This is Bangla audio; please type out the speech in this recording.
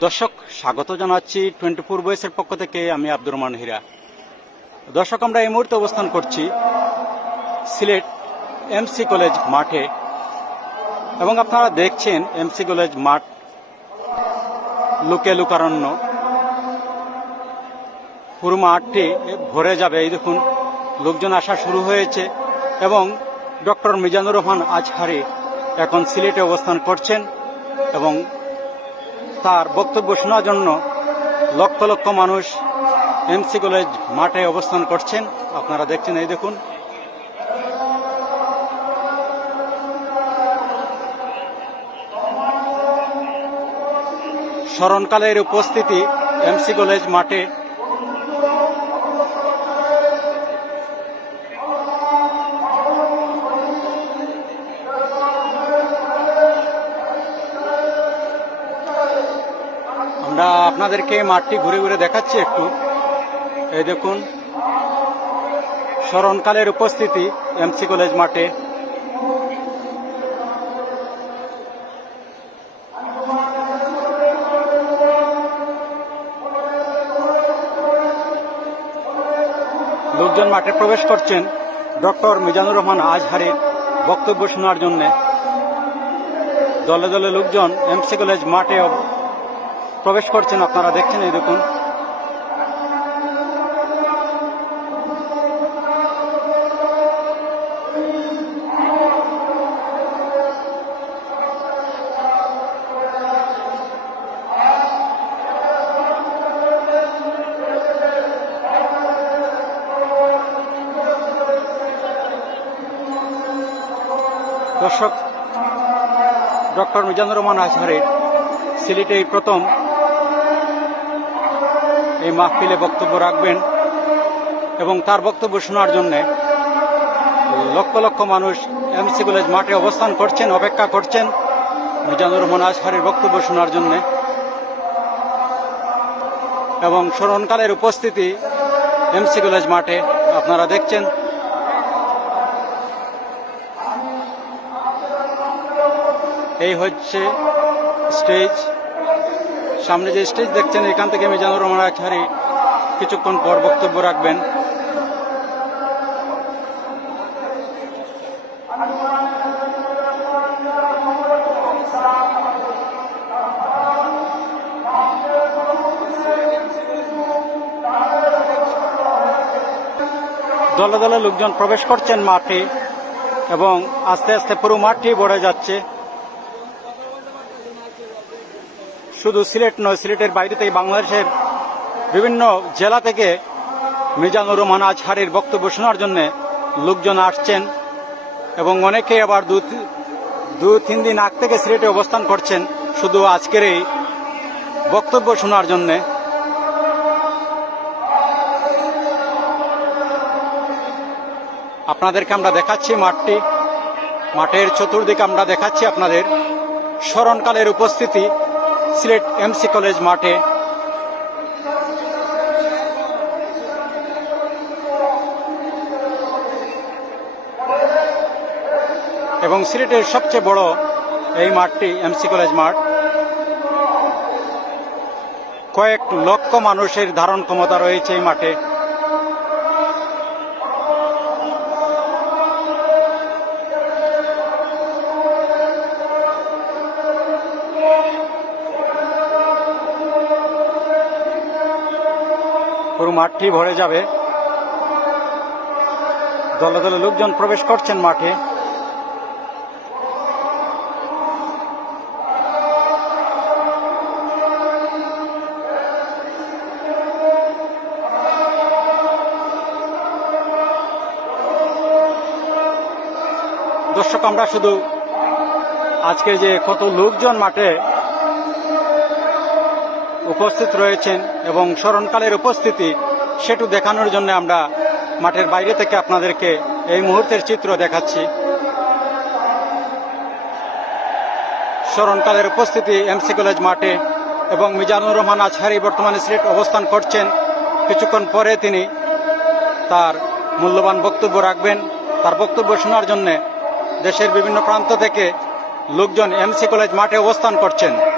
দর্শক, স্বাগত জানাচ্ছি টোয়েন্টি ফোর বয়েসের পক্ষ থেকে আমি আব্দুর রহমান হীরা। দর্শক, আমরা এই মুহূর্তে অবস্থান করছি সিলেট এমসি কলেজ মাঠে এবং আপনারা দেখছেন এমসি কলেজ মাঠ লুকে লুকারণ্য। পুরো মাঠটি ভরে যাবে, এই দেখুন, লোকজন আসা শুরু হয়েছে এবং ডক্টর মিজানুর রহমান আজহারি এখন সিলেটে অবস্থান করছেন এবং তার বক্তব্য শোনার জন্য লক্ষ লক্ষ মানুষ এমসি কলেজ মাঠে অবস্থান করছেন। আপনারা দেখছেন এই দেখুন। স্মরণকালের উপস্থিতি এমসি কলেজ মাঠে আপনাদেরকে মাঠটি ঘুরে ঘুরে দেখাচ্ছি একটু। এই দেখুন, স্মরণকালের উপস্থিতি এমসি কলেজ মাঠে। লোকজন মাঠে প্রবেশ করছেন। ডক্টর মিজানুর রহমান আজহারের বক্তব্য শোনার জন্যে। দলে দলে লোকজন এমসি কলেজ মাঠে প্রবেশ করছেন আপনারা দেখছেন এই দেখুন। দর্শক ডক্টর মিজানুর রহমান আজহারের সিলেটে এই প্রথম এই মাহফিলে বক্তব্য রাখবেন এবং তার বক্তব্য শোনার জন্যে লক্ষ লক্ষ মানুষ এমসি কলেজ মাঠে অবস্থান করছেন, অপেক্ষা করছেন মিজানুর রহমান আজহারের বক্তব্য শোনার জন্যে। এবং স্মরণকালের উপস্থিতি এমসি কলেজ মাঠে আপনারা দেখছেন। এই হচ্ছে স্টেজ। সামনে যে স্টেজ দেখছেন, এখান থেকে মিজানুর রহমান আজহারি কিছুক্ষণ পর বক্তব্য রাখবেন। দলে দলে লোকজন প্রবেশ করছেন মাঠে এবং আস্তে আস্তে পুরো মাঠটি ভরে যাচ্ছে। শুধু সিলেট নয়, সিলেটের বাইরে থেকে বাংলাদেশের বিভিন্ন জেলা থেকে মিজানুর রহমান আজহারির বক্তব্য শোনার জন্য লোকজন আসছেন এবং অনেকে আবার দু দু, তিন দিন আগ থেকে সিলেটে অবস্থান করছেন শুধু আজকের এই বক্তব্য শোনার জন্যে। আপনাদেরকে আমরা দেখাচ্ছি মাঠটি। মাঠের চতুর্দিকে আমরা দেখাচ্ছি আপনাদের স্মরণকালের উপস্থিতি। সিলেট এমসি কলেজ মাঠে। এবং সিলেটের সবচেয়ে বড় এই মাঠটি এমসি কলেজ মাঠ। কয়েক লক্ষ মানুষের ধারণ ক্ষমতা রয়েছে এই মাঠে। পুরো মাঠটি ভরে যাবে। দলে দলে লোকজন প্রবেশ করছেন মাঠে। দর্শক, আমরা শুধু আজকে যে কত লোকজন মাঠে উপস্থিত রয়েছেন এবং স্মরণকালের উপস্থিতি সেটু দেখানোর জন্য আমরা মাঠের বাইরে থেকে আপনাদেরকে এই মুহূর্তের চিত্র দেখাচ্ছি। স্মরণকালের উপস্থিতি এমসি কলেজ মাঠে এবং মিজানুর রহমান আজহারি বর্তমানে সিলেট অবস্থান করছেন। কিছুক্ষণ পরে তিনি তার মূল্যবান বক্তব্য রাখবেন। তার বক্তব্য শোনার জন্য দেশের বিভিন্ন প্রান্ত থেকে লোকজন এমসি কলেজ মাঠে অবস্থান করছেন।